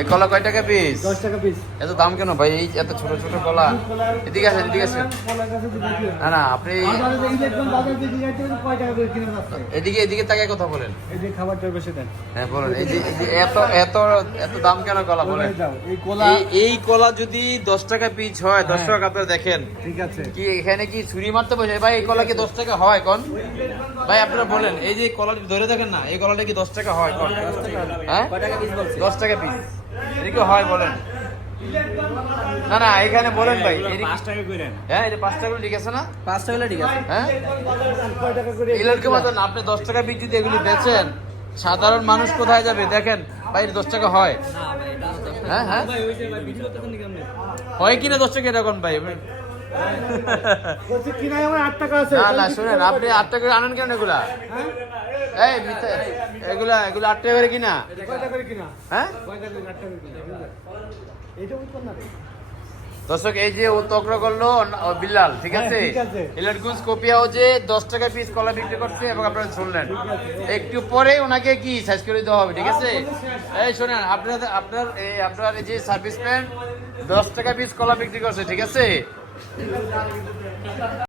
এই কলা কয় টাকা পিস? 10 টাকা পিস। এত দাম কেন ভাই? এই এত ছোট ছোট কলা। এদিকে আসেন, এদিকে আসেন। না না, আপনি এদিকে এদিকে তাকায় কথা বলেন। এই যে খাবারটা বেশি দেন। হ্যাঁ বলেন, এই যে এত এত এত দাম কেন কলা বলেন? এই কলা, এই কলা যদি 10 টাকা পিস হয়, দর্শক আপনারা দেখেন, ঠিক আছে। কি এখানে কি ছুরি মারতে বসে ভাই? এই কলা কি 10 টাকা হয় কোন ভাই? আপনারা বলেন, এই যে কলাটি ধরে দেখেন না, এই কলাটা কি 10 টাকা হয় কোন? হ্যাঁ, কয় টাকা পিস বলছে? 10 টাকা পিস। এটা কি হয় বলেন? না না, এখানে বলেন ভাই। 5 টাকা কইরেন। হ্যাঁ, এটা 5 টাকা ঠিক আছে না? 5 টাকা ঠিক আছে। হ্যাঁ, কয় টাকা করে? এগুলোকে মতন আপনি 10 টাকা পিস যদি এগুলি বেচেন, সাধারণ মানুষ কোথায় যাবে? দেখেন ভাই, 10 টাকা হয়? হ্যাঁ হ্যাঁ, ভাই ওই যে ভাই বিক্রি করতেছেন নি কেমনে? হয় কিনা 10 টাকা এরকম ভাই? বলছে কিনাই আমার 8 টাকা আছে। না না, শুনেন, আপনি 8 টাকা করে আনেন কেন এগুলা? হ্যাঁ? এই মিথ্যা, এগুলা 8 টাকা করে কিনা? কয় টাকা করে কিনা? হ্যাঁ কয় টাকা করে 8 টাকা করে কিনা? এইটা বুঝছেন না? দর্শক, এই যে ও তকরা করলো ও বিল্লাল, ঠিক হ্যাঁ, আছে? ঠিক আছে। ইলাটগুঞ্জ কপিয়াও যে 10 টাকা পিস কলা বিক্রি করছে এবং আপনারা শুনলেন। একটু পরে ওনাকে কি সাইজ করে দেওয়া হবে, ঠিক আছে? এই শোনেন, আপনার এই যে সার্ভিসম্যান 10 টাকা পিস কলা বিক্রি করছে, ঠিক আছে?